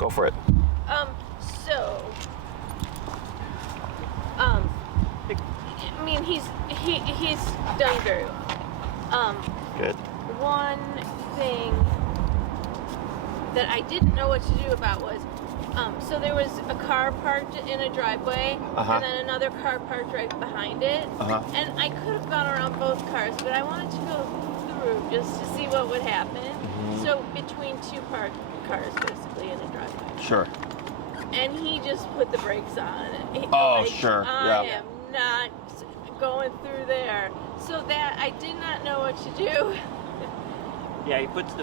Go for it. I mean, he's done very well. Good. One thing that I didn't know what to do about was, so there was a car parked in a driveway, and then another car parked right behind it, and I could have gone around both cars, but I wanted to go through just to see what would happen. So between two parked cars, basically, in a driveway. Sure. And he just put the brakes on. Sure. I am not going through there. So that I did not know what to do. Yeah, he puts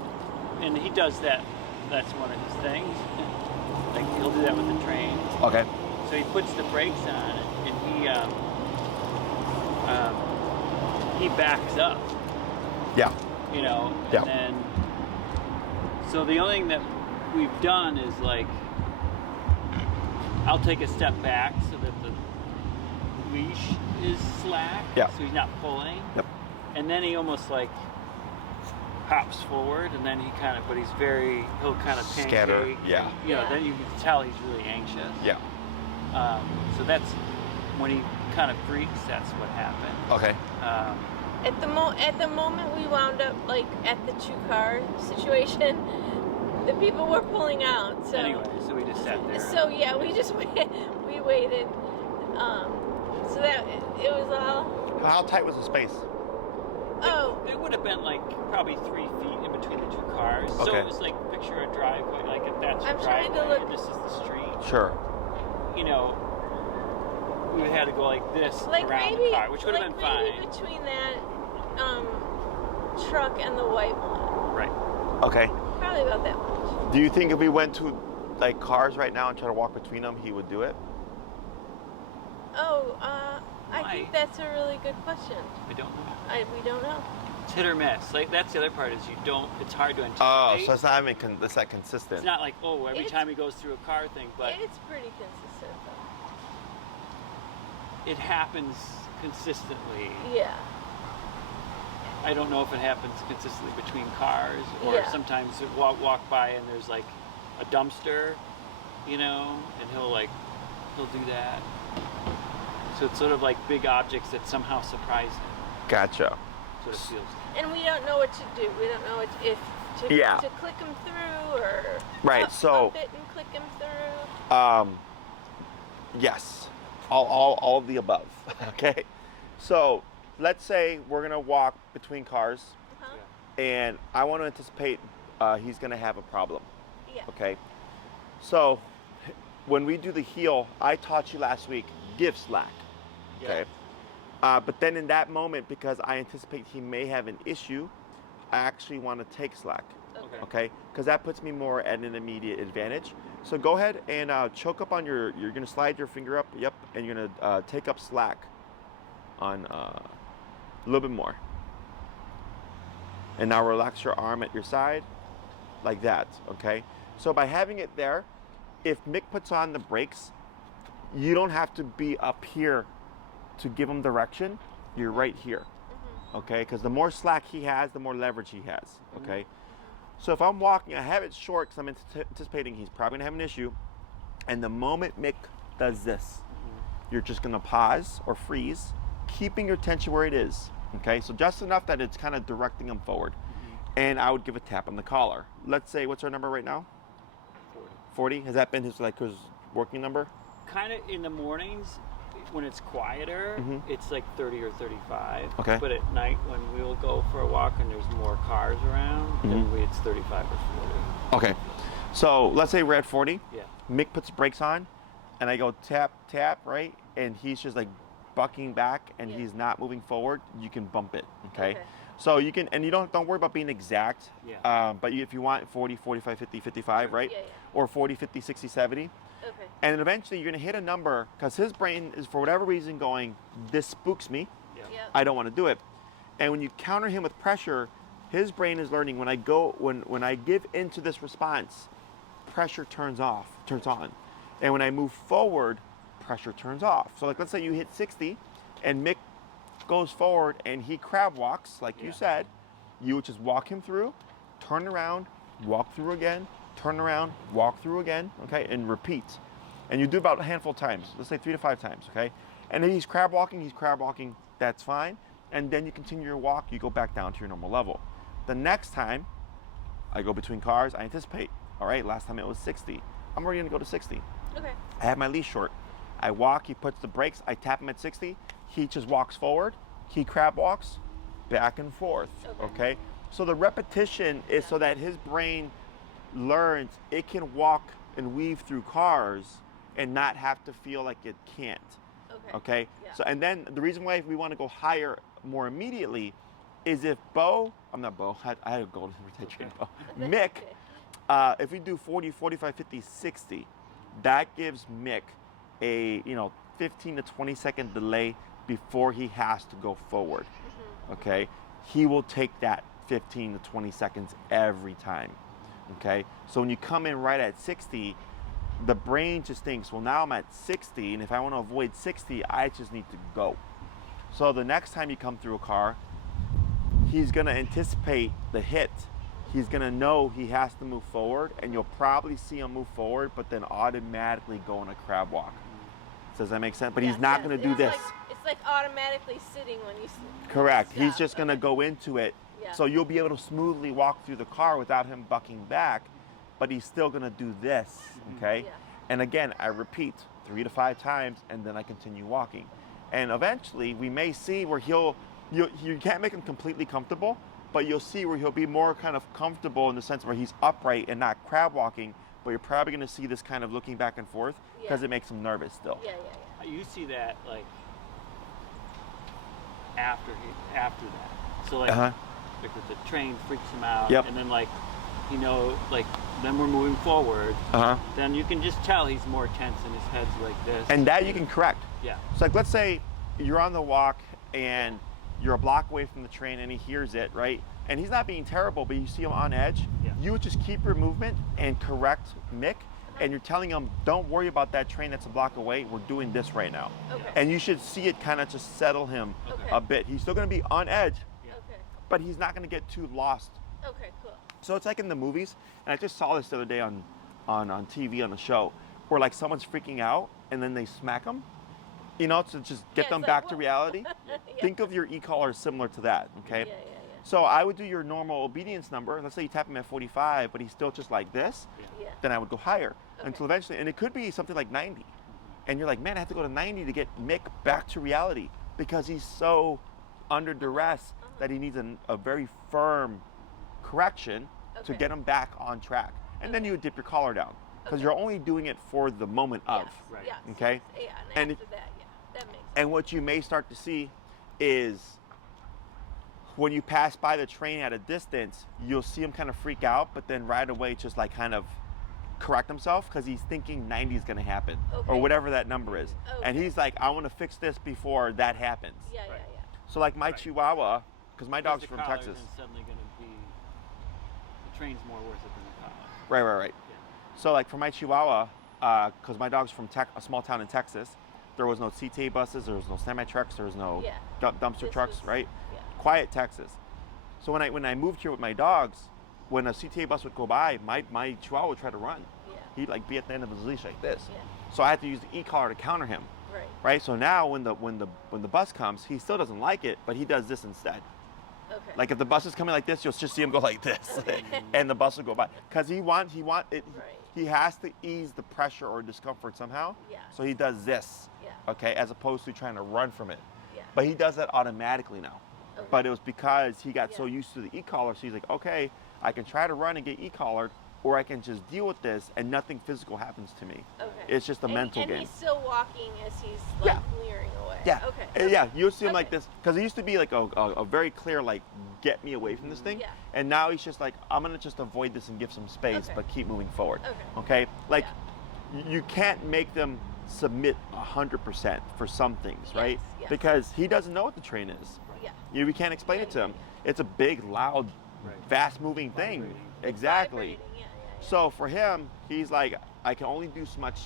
and he does that. That's one of his things. Like he'll do that with the train. Okay. So he puts the brakes on and he backs up. Yeah. You know. Yeah. And then so the only thing that we've done is like I'll take a step back so that the leash is slack. Yeah. So he's not pulling. Yep. And then he almost like hops forward, and then he'll kind of pancake. Scatter. Yeah. And, then you can tell he's really anxious. Yeah. So that's when he kind of freaks. That's what happened. Okay. At the moment we wound up like at the two car situation, the people were pulling out. So anyway, so we just sat there. So yeah, we just we waited. So that it was all. How tight was the space? It would have been like probably 3 feet in between the two cars. Okay. So it was like picture a driveway, like if that's your I'm trying driveway to look. and this is the street. Sure. You know, we would have to go like this Like around maybe, the car, which would have been fine. Maybe between that truck and the white one. Right. Okay. Probably about that much. Do you think if we went to like cars right now and try to walk between them, he would do it? I think that's a really good question. I don't know. We don't know. It's hit or miss. Like that's the other part is it's hard to anticipate. Oh, so it's not it's that consistent. It's not like every time he goes through a car thing, but it's pretty consistent though. It happens consistently. Yeah. I don't know if it happens consistently between cars or sometimes you walk by and there's like a dumpster, and he'll do that. So it's sort of like big objects that somehow surprise him. Gotcha. So it feels. And we don't know what to do. We don't know if to click him through or up it and click him through. Yes, all of the above. Okay, so let's say we're gonna walk between cars, and I want to anticipate he's gonna have a problem. Yeah. Okay, so when we do the heel, I taught you last week, give slack. Okay. But then in that moment, because I anticipate he may have an issue, I actually want to take slack. Okay. Because that puts me more at an immediate advantage. So go ahead and choke up on you're going to slide your finger up. Yep. And you're going to take up slack on a little bit more. And now relax your arm at your side like that. Okay. So by having it there, if Mick puts on the brakes, you don't have to be up here to give him direction. You're right here. Okay, because the more slack he has, the more leverage he has. Okay, so if I'm walking, I have it short because I'm anticipating he's probably gonna have an issue, and the moment Mick does this, you're just gonna pause or freeze, keeping your tension where it is. Okay, so just enough that it's kind of directing him forward, and I would give a tap on the collar. Let's say, what's our number right now? 40. Has that been his working number? Kind of in the mornings when it's quieter, it's like 30 or 35. Okay. But at night when we'll go for a walk and there's more cars around, typically it's 35 or 40. Okay. So let's say we're at 40. Yeah. Mick puts brakes on, and I go tap, tap, right? And he's just like bucking back, and he's not moving forward. You can bump it, okay? So you can, and you don't worry about being exact. Yeah. But if you want 40, 45, 50, 55, right? Yeah. Or 40, 50, 60, 70. Okay. And then eventually you're gonna hit a number because his brain is for whatever reason going, this spooks me. Yeah. I don't want to do it. And when you counter him with pressure, his brain is learning when I give into this response, pressure turns on. And when I move forward, pressure turns off. So like let's say you hit 60 and Mick goes forward and he crab walks, like you said, you would just walk him through, turn around, walk through again, turn around, walk through again, okay, and repeat. And you do about a handful of times, let's say 3 to 5 times, okay? And if he's crab walking, that's fine. And then you continue your walk, you go back down to your normal level. The next time I go between cars, I anticipate, all right, last time it was 60. I'm already gonna go to 60. Okay. I have my leash short. I walk, he puts the brakes, I tap him at 60, he just walks forward, he crab walks, back and forth, okay? So the repetition is so that his brain learns it can walk and weave through cars and not have to feel like it can't. Okay. Yeah. So, and then the reason why we want to go higher more immediately is if I had a golden retention Bo. Mick, if we do 40, 45, 50, 60, that gives Mick a 15 to 20 second delay before he has to go forward. Okay. He will take that 15 to 20 seconds every time. Okay. So when you come in right at 60, the brain just thinks, well, now I'm at 60, and if I want to avoid 60, I just need to go. So the next time you come through a car, he's going to anticipate the hit. He's going to know he has to move forward, and you'll probably see him move forward, but then automatically go on a crab walk. Does that make sense? But he's not going to do this. It's like automatically sitting when you Correct. stop. He's just going to go into it. Yeah. So you'll be able to smoothly walk through the car without him bucking back, but he's still going to do this, okay? Yeah. And again, I repeat 3 to 5 times, and then I continue walking. And eventually, we may see where you can't make him completely comfortable, but you'll see where he'll be more kind of comfortable in the sense where he's upright and not crab walking, but you're probably going to see this kind of looking back and forth because it makes him nervous still. Yeah. You see that like after that. So like with the train freaks him out, and then like then we're moving forward. Then you can just tell he's more tense and his head's like this. And that you can correct. Yeah. So like let's say you're on the walk and you're a block away from the train and he hears it, right? And he's not being terrible, but you see him on edge. Yeah. You would just keep your movement and correct Mick, and you're telling him, don't worry about that train that's a block away. We're doing this right now. Okay. And you should see it kind of just settle him a bit. He's still going to be on edge, but he's not going to get too lost. Okay, cool. So it's like in the movies, and I just saw this the other day on TV on the show, where like someone's freaking out and then they smack them, to just get them back to reality. Think of your e-collar similar to that, okay? Yeah. So I would do your normal obedience number. Let's say you tap him at 45, but he's still just like this. Yeah. Then I would go higher until eventually, and it could be something like 90. And you're like, man, I have to go to 90 to get Mick back to reality because he's so under duress that he needs a very firm correction to get him back on track. And then you would dip your collar down because you're only doing it for the moment of. Right. Yes. Okay? Yeah, And after that makes sense. And what you may start to see is when you pass by the train at a distance, you'll see him kind of freak out, but then right away just like kind of correct himself because he's thinking 90 is going to happen or whatever that number is. And he's like, I want to fix this before that happens. Yeah. So like my Chihuahua, because my dog's from collar Texas. isn't suddenly going to be, the train's more worth it than the collar. Right. So like for my Chihuahua, because my dog's from a small town in Texas, there was no CTA buses, there was no semi-trucks, there was no dumpster trucks, right? Yeah. Quiet Texas. So when I moved here with my dogs, when a CTA bus would go by, my Chihuahua would try to run. Yeah. He'd like be at the end of his leash like this. Yeah. So I had to use the e-collar to counter him. Right. So now when the bus comes, he still doesn't like it, but he does this instead. Okay. Like if the bus is coming like this, you'll just see him go like this, and the bus will go by because he has to ease the pressure or discomfort somehow. Yeah. So he does this. Yeah. Okay, as opposed to trying to run from it. Yeah. But he does that automatically now. Okay. But it was because he got so used to the e-collar, so he's like, okay, I can try to run and get e-collared, or I can just deal with this and nothing physical happens to me. Okay. It's just a mental game. And he's still walking as he's like clearing away. Yeah. Okay. Yeah, you'll see him like this because it used to be like a very clear like get me away from this thing. Yeah. And now he's just like I'm gonna just avoid this and give some space, but keep moving forward. Okay. Like you can't make them submit 100% for some things, right? Yes. Because he doesn't know what the train is. Yeah. We can't explain it to him. It's a big, loud, fast-moving thing. Vibrating. Exactly. Vibrating, yeah. So for him, he's like, I can only do so much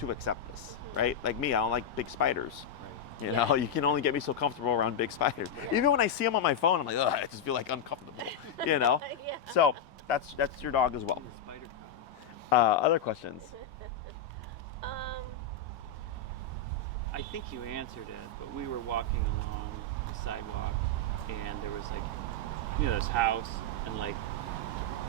to accept this, right? Like me, I don't like big spiders. You know, you can only get me so comfortable around big spiders. Even when I see them on my phone, I'm like, ugh, I just feel like uncomfortable. You know. Yeah. So that's your dog as well. The spider Other questions? I think you answered it, but we were walking along the sidewalk, and there was this house, and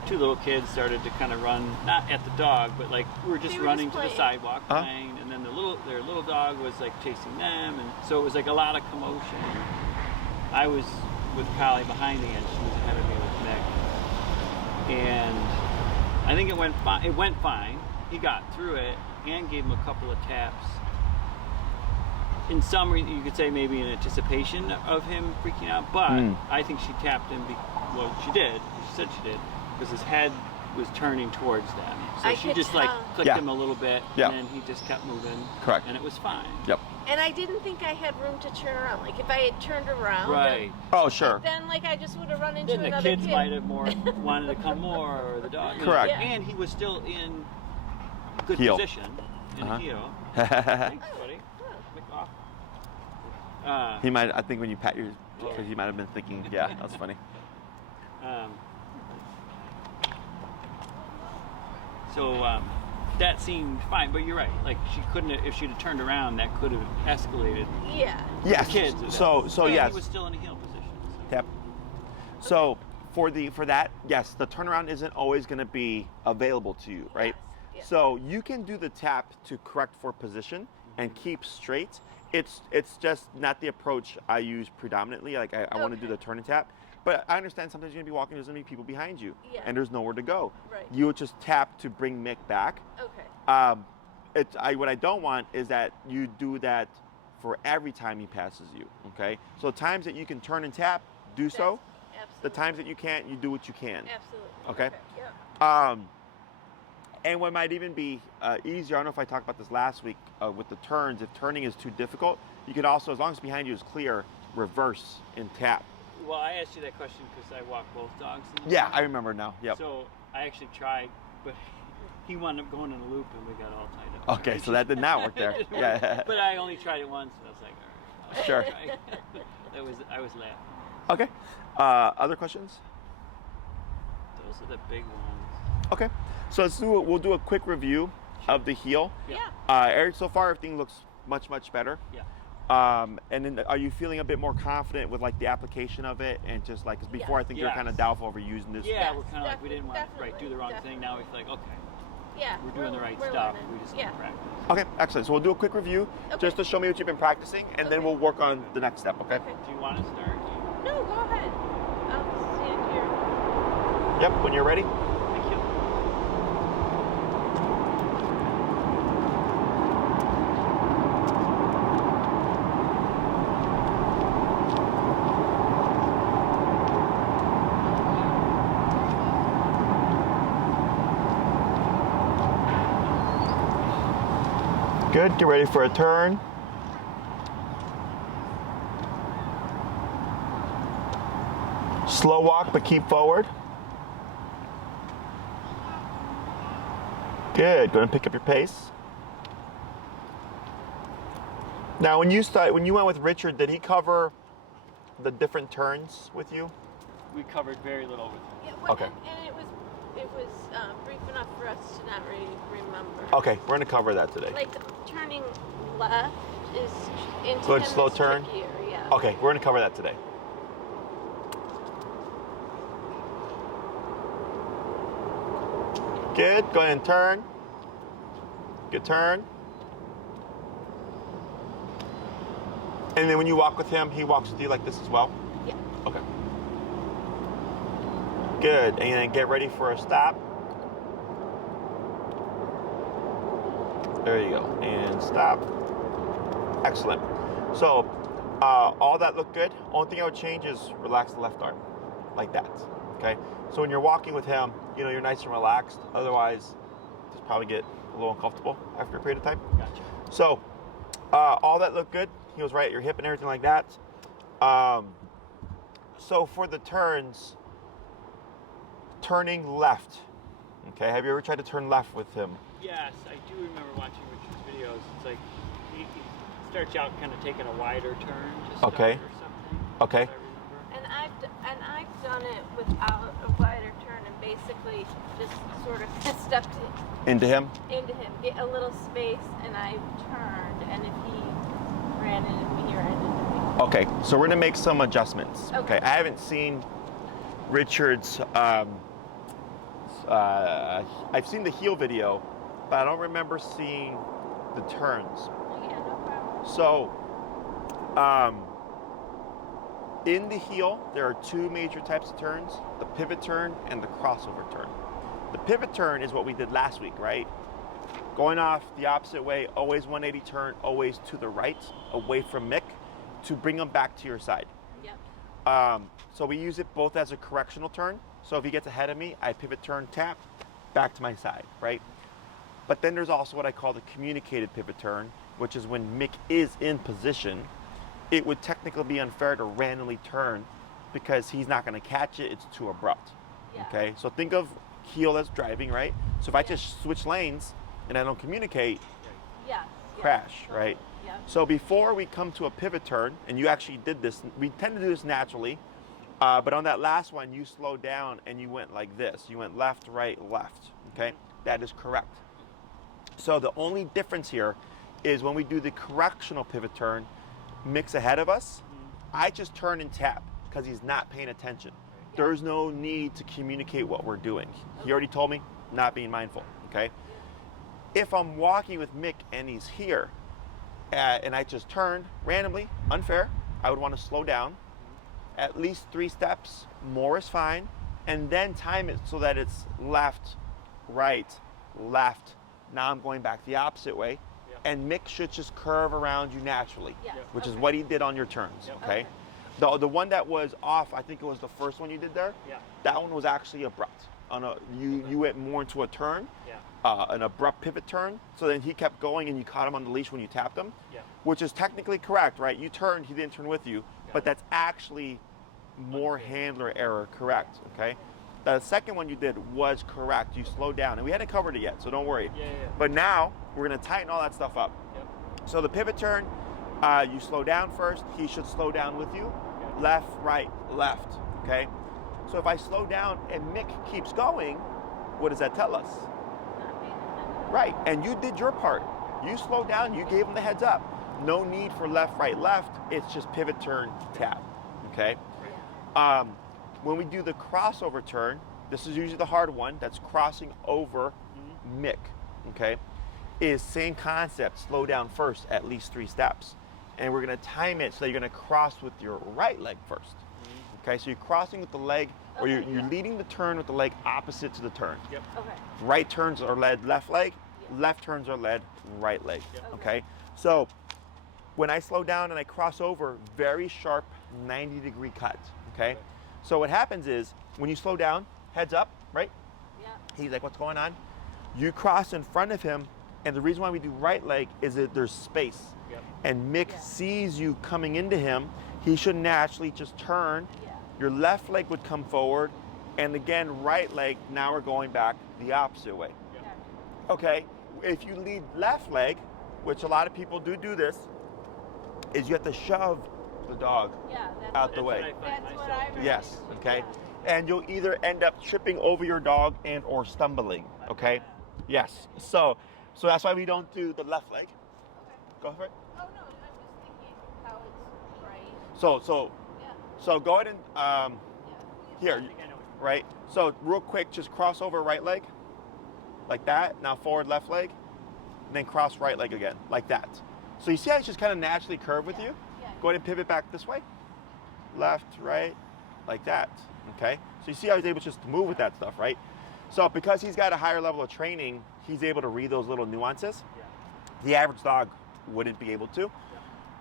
two little kids started to kind of run, not at the dog, but we were just running to the sidewalk playing, and then their little dog was chasing them, and so it was a lot of commotion. I was with Collie behind me, and she was ahead of me with Mick, and I think it went fine. It went fine. He got through it and gave him a couple of taps. In some, you could say maybe in anticipation of him freaking out, but I think she tapped him. She did. She said she did, because his head was turning towards them. So she just clicked him a little bit, and then he just kept moving. Correct. And it was fine. Yep. And I didn't think I had room to turn around. If I had turned around, right? Oh, sure. Then I just would have run into then another the kids kid. might have wanted to come more, or the dog. Correct. Yeah. And he was still in good Heel. position in a heel. Thanks, buddy. Mick off. He might. I think when you pat your, because he might have been thinking, yeah, that's funny. So that seemed fine, but you're right. She couldn't have, if she'd have turned around, that could have escalated. Yeah. Yes. The kids. So yes. He was still in a heel position. So. Yep. So for that, yes, the turnaround isn't always going to be available to you, right? Yes. So you can do the tap to correct for position and keep straight. It's just not the approach I use predominantly. I want to do the turn and tap. But I understand sometimes you're going to be walking, there's going to be people behind you, and there's nowhere to go. Right. You would just tap to bring Mick back. Okay. What I don't want is that you do that for every time he passes you, okay? So times that you can turn and tap, do so. Absolutely. The times that you can't, you do what you can. Absolutely. Okay? Yep. And what might even be easier, I don't know if I talked about this last week with the turns, if turning is too difficult, you can also, as long as behind you is clear, reverse and tap. Well, I asked you that question because I walk both dogs. Yeah, I remember now. Yep. So I actually tried, but he wound up going in a loop, and we got all tied up. Okay, so that did not work there. Yeah. But I only tried it once, so I was like, all right. Sure. I was laughing. Okay. Other questions? Those are the big ones. Okay. So we'll do a quick review of the heel. Yeah. Eric, so far everything looks much then are you feeling a bit more confident with the application of it, and just because before I think you're kind of doubtful over using this? Yeah, we're kind of we didn't want to do the wrong thing. Now we feel okay. Yeah. We're doing the right stuff. Learning. We just need to practice. Okay, excellent. So we'll do a quick review just to show me what you've been practicing, and then we'll work on the next step. Okay. Do you want to start? No, go ahead. I'll stand here. Yep. When you're ready. Thank you. Good. Get ready for a turn. Slow walk, but keep forward. Good. Go ahead and pick up your pace. Now, when you went with Richard, did he cover the different turns with you? We covered very little with him. Yeah, Okay. And it was brief enough for us to not really remember. Okay, we're gonna cover that today. Turning left is into Good slow turn. Trickier, yeah. Okay, we're gonna cover that today. Good. Go ahead and turn. Good turn. And then when you walk with him, he walks with you like this as well? Yeah. Okay. Good. And then get ready for a stop. There you go. And stop. Excellent. So, all that looked good. Only thing I would change is relax the left arm. Like that. Okay? So when you're walking with him, you're nice and relaxed. Otherwise, just probably get a little uncomfortable after a period of time. Gotcha. So, all that looked good. He was right at your hip and everything like that. So for the turns, turning left. Okay, have you ever tried to turn left with him? Yes, I do remember watching Richard's videos. It's like he starts out kind of taking a wider turn to start Okay. or something. Okay. If I remember. And I've done it without a wider turn, and basically actually just sort of stepped Into him? into him, get a little space, and I turned, and if he ran into me, he ran into me. Okay, so we're gonna make some adjustments. Okay. I haven't seen Richard's, I've seen the heel video, but I don't remember seeing the turns. Yeah, no problem. So, in the heel, there are two major types of turns, the pivot turn and the crossover turn. The pivot turn is what we did last week, right? Going off the opposite way, always 180 turn, always to the right, away from Mick, to bring him back to your side. Yep. So we use it both as a correctional turn. So if he gets ahead of me, I pivot turn, tap, back to my side, right? But then there's also what I call the communicated pivot turn, which is when Mick is in position. It would technically be unfair to randomly turn because he's not going to catch it. It's too abrupt. Yeah. Okay, so think of heel as driving, right? So if I just switch lanes and I don't communicate, Yeah. crash, right? Yeah. So before we come to a pivot turn, and you actually did this, we tend to do this naturally, but on that last one, you slowed down and you went like this. You went left, right, left, okay? That is correct. So the only difference here is when we do the correctional pivot turn, Mick's ahead of us, I just turn and tap because he's not paying attention. There's no need to communicate what we're doing. He already told me, not being mindful, okay? If I'm walking with Mick and he's here, and I just turned randomly, unfair, I would want to slow down, at least 3 steps, more is fine, and then time it so that it's left, right, left. Now I'm going back the opposite way, and Mick should just curve around you naturally, Yeah. which is what he did on your turns, okay? The one that was off, I think it was the first one you did there, that one was actually abrupt. You went more into a turn, an abrupt pivot turn, so then he kept going and you caught him on the leash when you tapped him, which is technically correct, right? You turned, he didn't turn with you, but that's actually more handler error, correct, okay? The second one you did was correct. You slowed down, and we hadn't covered it yet, so don't worry. But now we're gonna tighten all that stuff up. So the pivot turn, you slow down first. He should slow down with you. Left, right, left, okay? So if I slow down and Mick keeps going, what does that tell us? Right, and you did your part. You slowed down, you gave him the heads up. No need for left, right, left. It's just pivot, turn, tap, okay? When we do the crossover turn, this is usually the hard one, that's crossing over Mick, okay? Is same concept, slow down first, at least 3 steps. And we're gonna time it so you're gonna cross with your right leg first. Okay, so you're crossing with the leg, or you're leading the turn with the leg opposite to the turn. Okay. Right turns are led left leg, left turns are led right leg, okay? So when I slow down and I cross over, very sharp 90-degree cut, okay? So what happens is, when you slow down, heads up, right? Yeah. He's like, what's going on? You cross in front of him, and the reason why we do right leg is that there's space. And Mick sees you coming into him, he should naturally just turn. Your left leg would come forward, and again, right leg, now we're going back the opposite way. Okay, if you lead left leg, which a lot of people do this, is you have to shove the dog out the way. That's what I remember. Yes, okay? And you'll either end up tripping over your dog and or stumbling, okay? Yes, so that's why we don't do the left leg. Go for it. Oh, no, I'm just thinking how it's right. So go ahead and, here, right? So real quick, just cross over right leg, like that. Now forward left leg, and then cross right leg again, like that. So you see how it's just kind of naturally curve with you? Go ahead and pivot back this way. Left, right, like that, okay? So you see how he's able just to move with that stuff, right? So because he's got a higher level of training, he's able to read those little nuances. The average dog wouldn't be able to.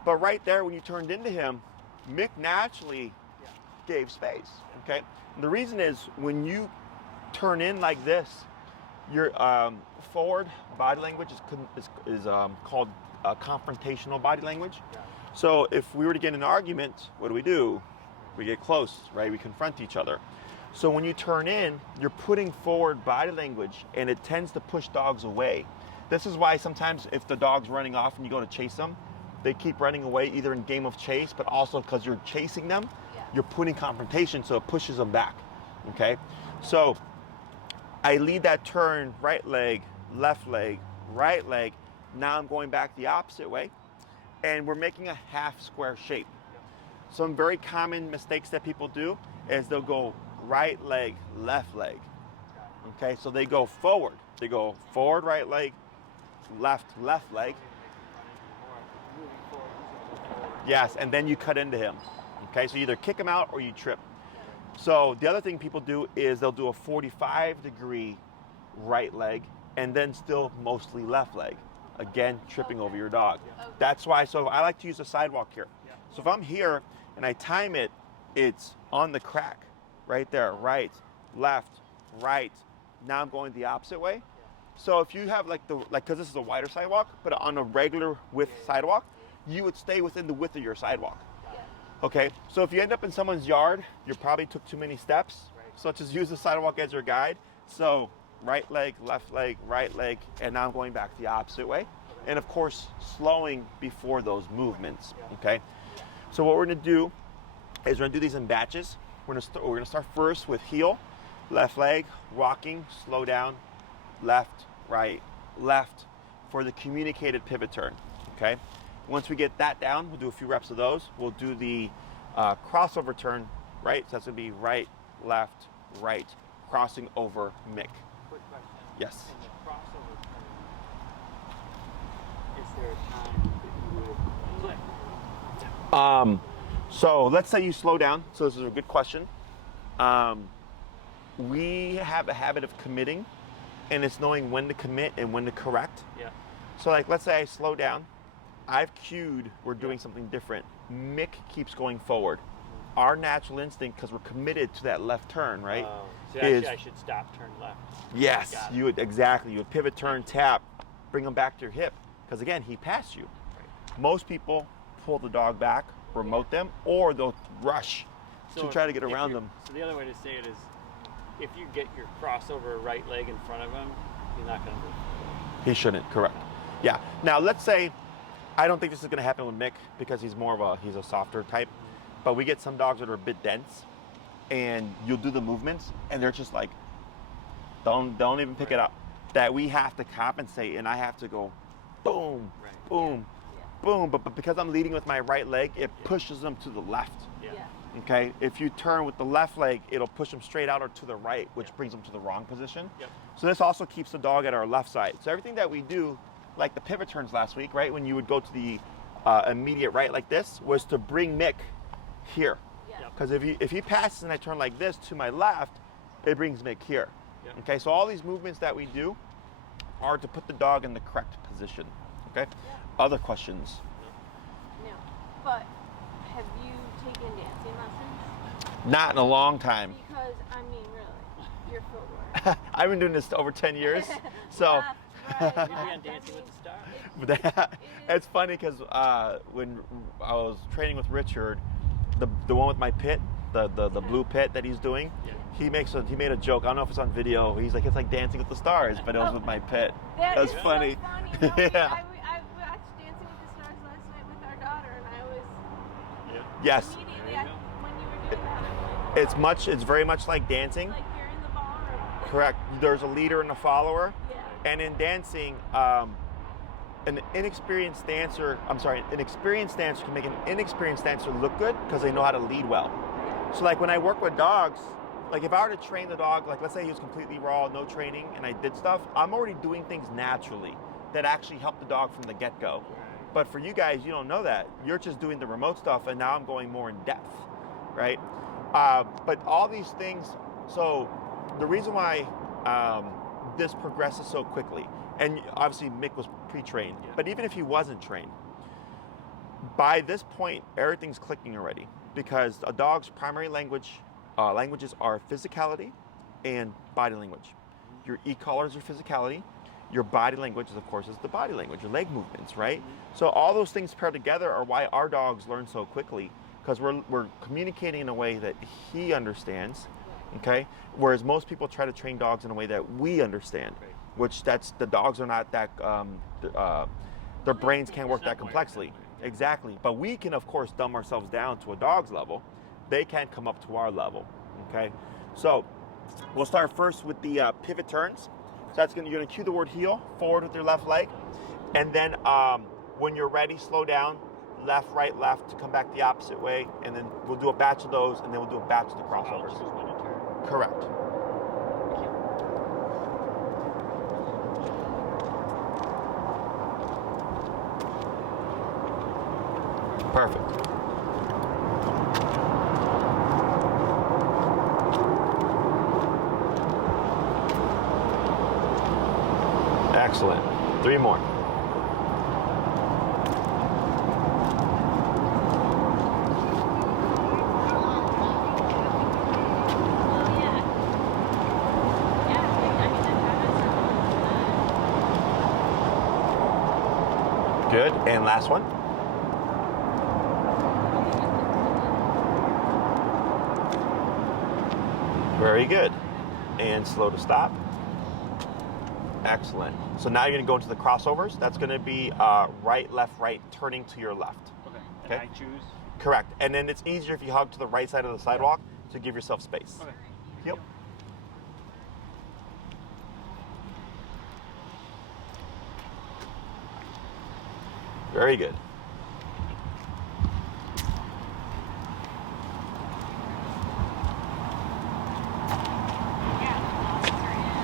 But right there, when you turned into him, Mick naturally gave space, okay? And the reason is when you turn in like this, your forward body language is called confrontational body language. So if we were to get in an argument, what do? We get close, right? We confront each other. So when you turn in, you're putting forward body language, and it tends to push dogs away. This is why sometimes if the dog's running off and you go to chase them, they keep running away, either in game of chase, but also because you're chasing them, you're putting confrontation, so it pushes them back, okay? So I lead that turn, right leg, right leg. Now I'm going back the opposite way, and we're making a half square shape. Some very common mistakes that people do is they'll go right leg, left leg. Okay, so they go forward. They go forward, right leg, left leg. Yes, and then you cut into him. Okay, so you either kick him out or you trip. So the other thing people do is they'll do a 45-degree right leg and then still mostly left leg. Again, tripping over your dog. That's why, so I like to use a sidewalk here. So if I'm here and I time it, it's on the crack, right there, right, left, right. Now I'm going the opposite way. So if you have because this is a wider sidewalk, but on a regular width sidewalk, you would stay within the width of your sidewalk. Okay, so if you end up in someone's yard, you probably took too many steps. So just use the sidewalk as your guide. So right leg, right leg, and now I'm going back the opposite way. And of course, slowing before those movements, okay? So what we're gonna do is we're gonna do these in batches. We're gonna start first with heel, left leg, walking, slow down, left, right, left for the communicated pivot turn, okay? Once we get that down, we'll do a few reps of those. We'll do the crossover turn, right? So that's gonna be right, left, right, crossing over Mick. Quick question. Yes. In the crossover turn, is there a time that you would click? So let's say you slow down. So this is a good question. We have a habit of committing, and it's knowing when to commit and when to correct. Yeah. So like, let's say I slow down. I've cued we're doing something different. Mick keeps going forward. Our natural instinct, because we're committed to that left turn, right? So actually I should stop, turn left. Yes, you would, exactly. You would pivot, turn, tap, bring him back to your hip. Because again, he passed you. Right. Most people pull the dog back, remote them, or they'll rush to try to get around them. So the other way to say it is, if you get your crossover right leg in front of him, you're not going to move. He shouldn't, correct. Yeah. Now let's say, I don't think this is going to happen with Mick because he's a softer type, but we get some dogs that are a bit dense, and you'll do the movements, and they're just like, don't even pick it up. That we have to compensate, and I have to go, boom, boom, boom. But because I'm leading with my right leg, it pushes them to the left. Okay. If you turn with the left leg, it'll push them straight out or to the right, which brings them to the wrong position. So this also keeps the dog at our left side. So everything that we do, like the pivot turns last week, right? When you would go to the immediate right like this, was to bring Mick here. Because if he passes and I turn like this to my left, it brings Mick here. Okay, so all these movements that we do are to put the dog in the correct position. Okay? Other questions? No. But have you taken dancing lessons? Not in a long time. Because, I mean, really, your footwork. I've been doing this over 10 years. So. Right. You'll be on Dancing with the Stars. It's funny because when I was training with Richard, the one with my pit, the blue pit that he's doing, he made a joke. I don't know if it's on video. He's like, it's like Dancing with the Stars, but it was with my pit. That's funny. So funny. No, Yeah. I watched Dancing with the Stars last night with our daughter, and I was Yes. immediately when you were doing that, I'm like, It's very much like dancing. like you're in the ballroom. Correct. There's a leader and a follower. Yeah. And in dancing, an experienced dancer can make an inexperienced dancer look good because they know how to lead well. So like when I work with dogs, like if I were to train the dog, like let's say he was completely raw, no training, and I did stuff, I'm already doing things naturally that actually help the dog from the get-go. But for you guys, you don't know that. You're just doing the remote stuff, and now I'm going more in depth, right? But all these things, so the reason why this progresses so quickly, and obviously Mick was pre-trained, but even if he wasn't trained, by this point, everything's clicking already because a dog's primary languages are physicality and body language. Your e-collars are physicality. Your body language, of course, is the body language, your leg movements, right? So all those things paired together are why our dogs learn so quickly because we're communicating in a way that he understands, okay? Whereas most people try to train dogs in a way that we understand, which the dogs are not that, their brains can't work that complexly. Exactly. But we can, of course, dumb ourselves down to a dog's level. They can't come up to our level, okay? So We'll start first with the pivot turns. So that's you're gonna cue the word heel, forward with your left leg. And then when you're ready, slow down, left, right, left to come back the opposite way. And then we'll do a batch of those, and then we'll do a batch of the crossovers. I'll choose when to turn. Correct. Perfect. Excellent. 3 more. Good. And last one. Very good. And slow to stop. Excellent. So now you're going to go into the crossovers. That's going to be right, left, right, turning to your left. Okay. And Okay. I choose. Correct. And then it's easier if you hug to the right side of the sidewalk to give yourself space. Okay. Yep. Very good.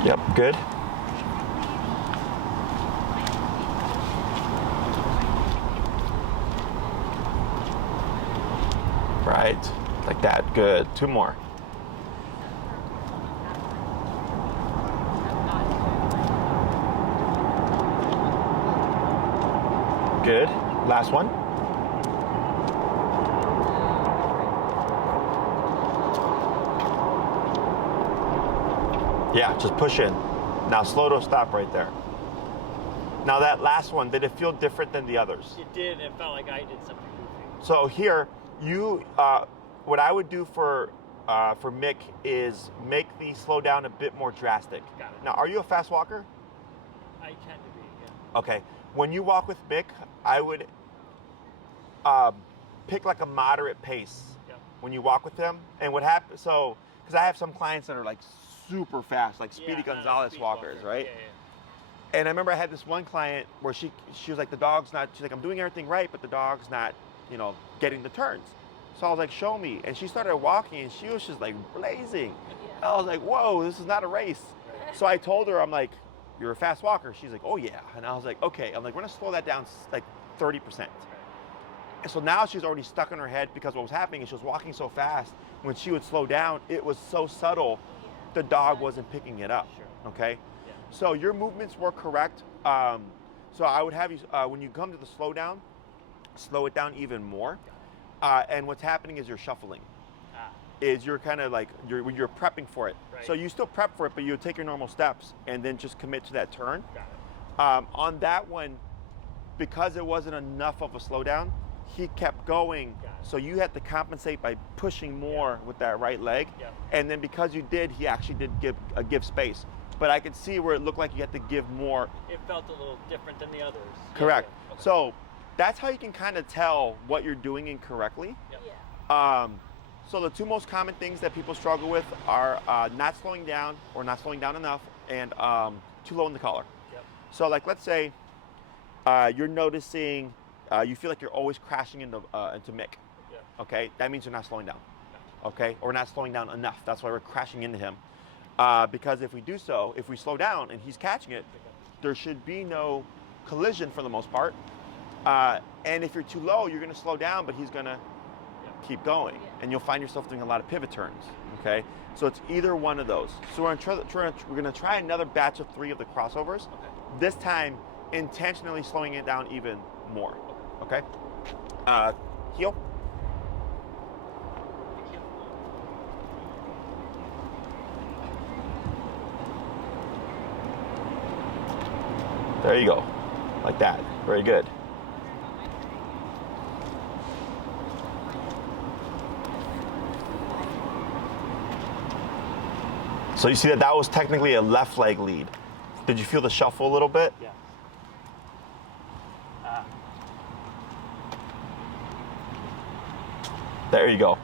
Yep, good. Right, like that, good. 2 more. Good, last one. Yeah, just push in. Now slow to stop right there. Now that last one, did it feel different than the others? It did, and it felt like I did something goofy. So here, you, what I would do for Mick is make the slow down a bit more drastic. Got it. Now, are you a fast walker? I tend to be, yeah. Okay. When you walk with Mick, I would pick like a moderate pace Yep. when you walk with him. And what happens, so, because I have some clients that are like super fast, like Speedy Yeah, Gonzalez speed walkers, walker. right? Yeah, yeah. And I remember I had this one client where she was like, the dog's not, she's like, I'm doing everything right, but the dog's not, you know, getting the turns. So I was like, show me. And she started walking and she was just like blazing. I was like, whoa, this is not a race. So I told her, I'm like, you're a fast walker. She's like, oh yeah. And I was like, okay. I'm like, we're gonna slow that down like 30%. And so now she's already stuck in her head because what was happening is she was walking so fast. When she would slow down, it was so subtle, the dog wasn't picking it up, Sure. okay? Yeah. So your movements were correct. So I would have you, when you come to the slow down, slow it down even more. And what's happening is you're shuffling. Is you're kind of like, you're prepping for it. Right. So you still prep for it, but you take your normal steps and then just commit to that turn. Got it. On that one, because it wasn't enough of a slowdown, he kept going. Got it. So you had to compensate by pushing more with that right leg. Yep. And then because you did, he actually did give space. But I could see where it looked like you had to give more. It felt a little different than the others. Correct. Yeah. Okay. So that's how you can kind of tell what you're doing incorrectly. Yep. Yeah. So the 2 most common things that people struggle with are not slowing down or not slowing down enough, and too low in the collar. Yep. So like, let's say you're noticing, you feel like you're always crashing into Mick. Yep. Okay, that means you're not slowing down. Okay, or not slowing down enough. That's why we're crashing into him. Because if we do so, if we slow down and he's catching it, there should be no collision for the most part. And if you're too low, you're going to slow down, but he's going to keep going, and you'll find yourself doing a lot of pivot turns. Okay, so it's either one of those. So we're going to try another batch of 3 of the crossovers. Okay. This time, intentionally slowing it down even more. Okay. Heel. There you go, like that. Very good. So you see that was technically a left leg lead. Did you feel the shuffle a little bit? Yeah. There you go,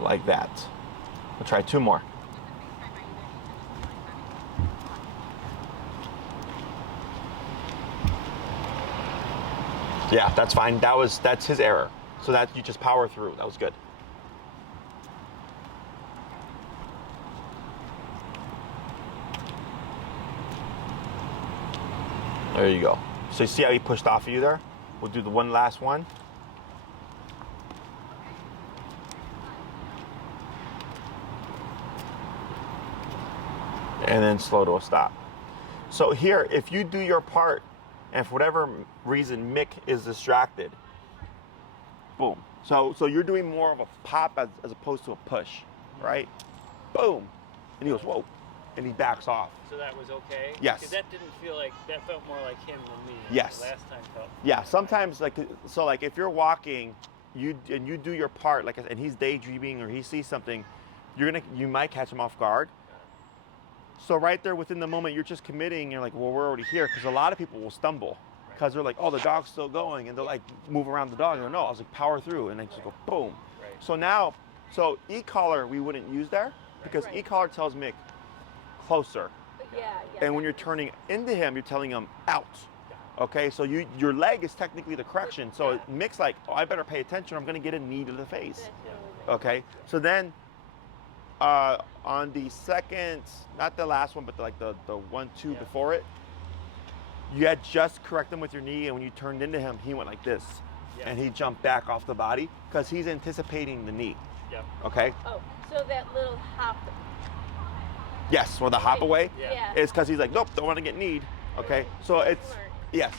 like that. We'll try 2 more. Yeah, that's fine. That's his error. So that you just power through. That was good. There you go. So you see how he pushed off of you there? We'll do the one last one. And then slow to a stop. So here, if you do your part, and for whatever reason Mick is distracted, boom. So you're doing more of a pop as opposed to a push, right? Boom. And he goes, whoa. And he backs off. So that was okay? Yes. Because that didn't feel like, that felt more like him than me. Yes. Last time felt. Yeah, sometimes like if you're walking, you do your part, like, and he's daydreaming or he sees something, you might catch him off guard. So right there within the moment, you're just committing. You're like, well, we're already here, because a lot of people will stumble because they're like, oh, the dog's still going, and they'll like move around the dog. And no, I was like, power through, and then just go boom. Right. So now, e-collar we wouldn't use there because e-collar tells Mick closer. Yeah. And when you're turning into him, you're telling him out. Okay, so your leg is technically the correction. So Mick's like, oh, I better pay attention. I'm going to get a knee to the face. Okay, so then on the second, not the last one, but the 1-2 before it, you had just correct him with your knee, and when you turned into him, he went like this, and he jumped back off the body because he's anticipating the knee. Yeah. Okay. Oh, so that little hop. Yes, well, the hop away Yeah. is because he's like, nope, don't want to get kneed. Okay, so it's, Smart. yes,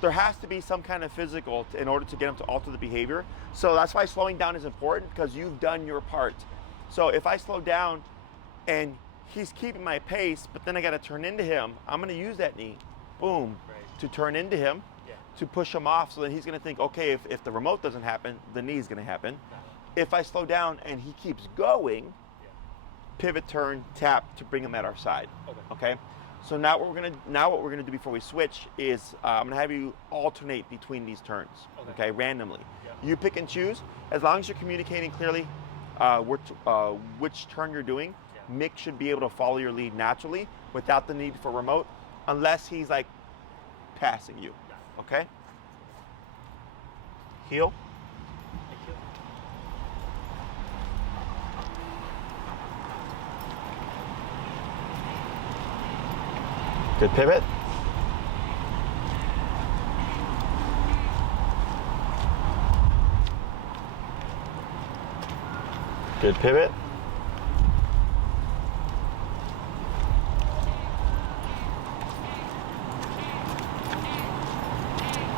there has to be some kind of physical in order to get him to alter the behavior. So that's why slowing down is important, because you've done your part. So if I slow down and he's keeping my pace, but then I got to turn into him, I'm going to use that knee, boom, to turn into him, to push him off. So then he's going to think, okay, if the remote doesn't happen, the knee's going to happen. If I slow down and he keeps going, pivot, turn, tap to bring him at our side. Okay. So now what we're gonna do before we switch is I'm gonna have you alternate between these turns. Okay, randomly. You pick and choose. As long as you're communicating clearly which turn you're doing, Mick should be able to follow your lead naturally without the need for remote, unless he's like passing you. Okay. Heel. Good pivot. Good pivot.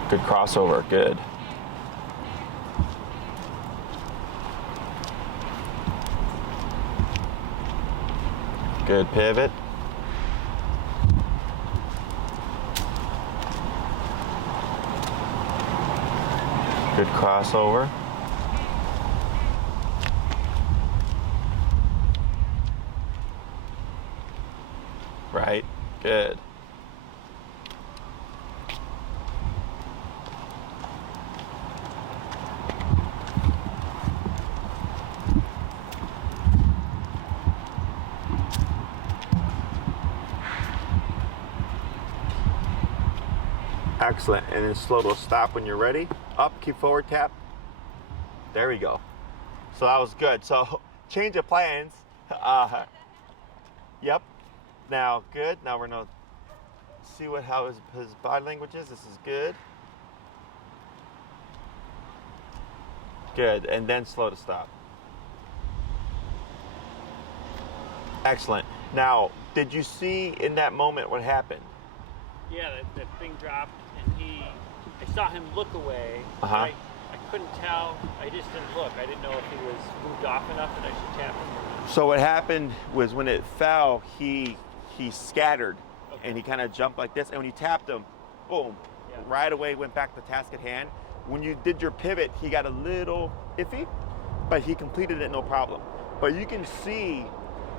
Good crossover, good. Good pivot. Good crossover. Right, good. Excellent, and then slow to a stop when you're ready. Up, keep forward tap. There we go. So that was good. So change of plans. Yep. Now, good. Now we're gonna see how his body language is. This is good. Good, and then slow to stop. Excellent. Now, did you see in that moment what happened? Yeah, that thing dropped, and I saw him look away. Uh-huh. I couldn't tell. I just didn't look. I didn't know if he was moved off enough that I should tap him. So what happened was when it fell, he scattered, and he kind of jumped like this. And when you tapped him, boom, right away went back to task at hand. When you did your pivot, he got a little iffy, but he completed it no problem. But you can see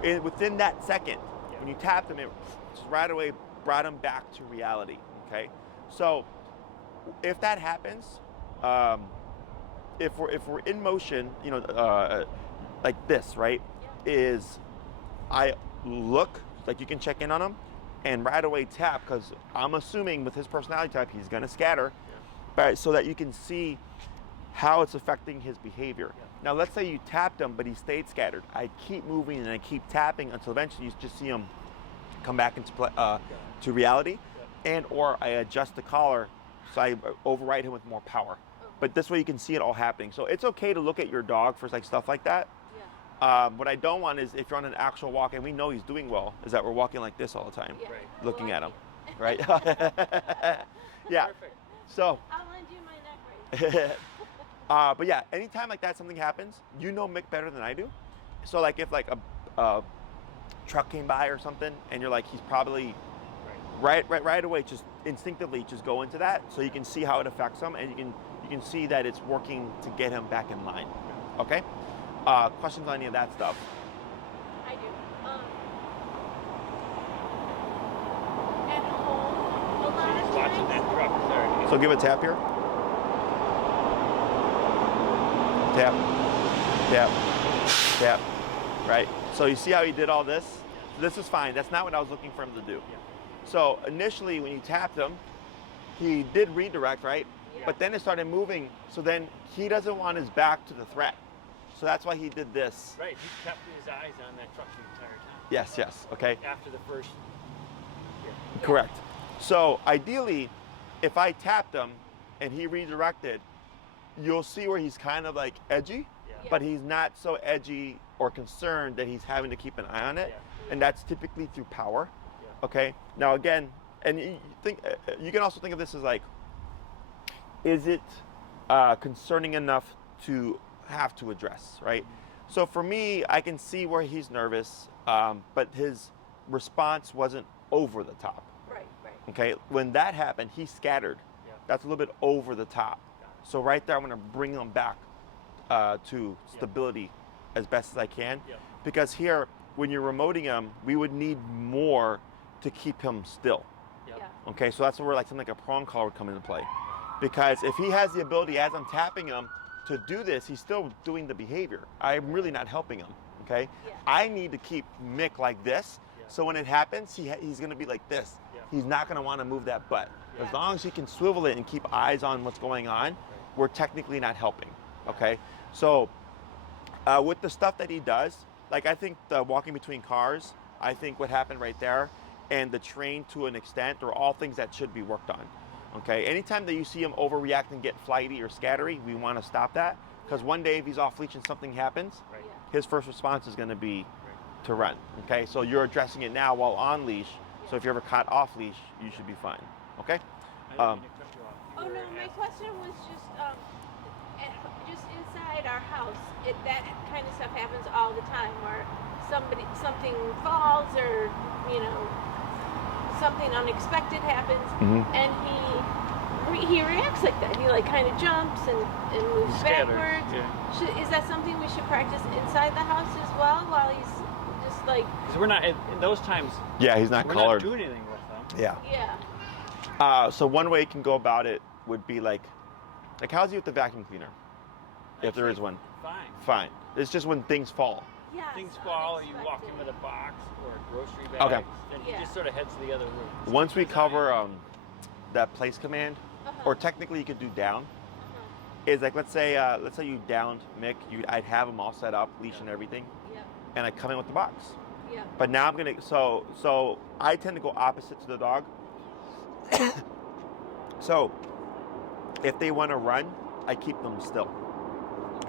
within that second, when you tapped him, it right away brought him back to reality. Okay, so if that happens, if we're in motion, like this, right? Is I look, like you can check in on him, and right away tap, because I'm assuming with his personality type he's gonna scatter. right? So that you can see how it's affecting his behavior. Yeah. Now, let's say you tapped him, but he stayed scattered. I keep moving and I keep tapping until eventually you just see him come back into to reality, and or I adjust the collar so I override him with more power. But this way you can see it all happening. So it's okay to look at your dog for like stuff like that. What I don't want is if you're on an actual walk and we know he's doing well, is that we're walking like this all the time, Right. looking at him, right? Yeah. Perfect. So. I'll lend you my neck brace. But yeah, anytime like that something happens, you know Mick better than I do. So like if like a truck came by or something, and you're like he's probably right away, just instinctively just go into that, so you can see how it affects him, and you can see that it's working to get him back in line. Okay. Questions on any of that stuff? I do. At home, a lot He's of watching times. that truck. Sorry. So give a tap here. Tap, tap, tap, right? So you see how he did all this? This is fine. That's not what I was looking for him to do. Yeah. So initially when you tapped him, he did redirect, right? Yeah. But then it started moving, so then he doesn't want his back to the threat. So that's why he did this. Right. He kept his eyes on that truck the entire time. Yes, okay. After the first. Yeah. Correct. So ideally, if I tapped him and he redirected, you'll see where he's kind of like edgy, but he's not so edgy or concerned that he's having to keep an eye on it. Yeah. And that's typically through power. Yeah. Okay. Now again, and you can also think of this as like, is it concerning enough to have to address, right? So for me, I can see where he's nervous, but his response wasn't over the top. Right. Okay, when that happened, he scattered. Yeah. That's a little bit over the top. So right there, I'm gonna bring him back to stability as best as I can. Yeah. Because here, when you're remoting him, we would need more to keep him still. Yeah. Okay, so that's where like something like a prong collar would come into play. Because if he has the ability, as I'm tapping him, to do this, he's still doing the behavior. I'm really not helping him, okay? Yeah. I need to keep Mick like this, so when it happens, he's gonna be like this. Yeah. He's not gonna wanna move that butt. Yeah. As long as he can swivel it and keep eyes on what's going on, we're technically not helping, okay? So with the stuff that he does, like I think the walking between cars, I think what happened right there, and the train to an extent, are all things that should be worked on. Okay, anytime that you see him overreact and get flighty or scattery, we want to stop that, because one day if he's off leash and something happens, Right. his first response is going to be to run. Okay, so you're addressing it now while on leash, so if you're ever caught off leash, you should be fine. Okay. I didn't mean to cut you off. You Oh were no, my asking- question was just inside our house. That kind of stuff happens all the time, where something falls, or something unexpected happens, and he reacts like that. He like kind of jumps and moves Scatters, backwards. yeah. Is that something we should practice inside the house as well, while he's just like? Because we're not in those times. Yeah, he's not We're colored. not doing anything with them. Yeah. Yeah. So one way you can go about it would be like how's he with the vacuum cleaner? If there is one. Fine. Fine. It's just when things fall. Yes, Things fall, or you walk in unexpected. with a box or a grocery bag, Okay. and Yeah. he just sort of heads to the other room. Once we cover that place command, or technically you could do down, is like let's say you downed Mick, I'd have him all set up, leash and everything, Yeah. and I come in with the box. Yeah. But now I'm gonna so I tend to go opposite to the dog. So if they want to run, I keep them still.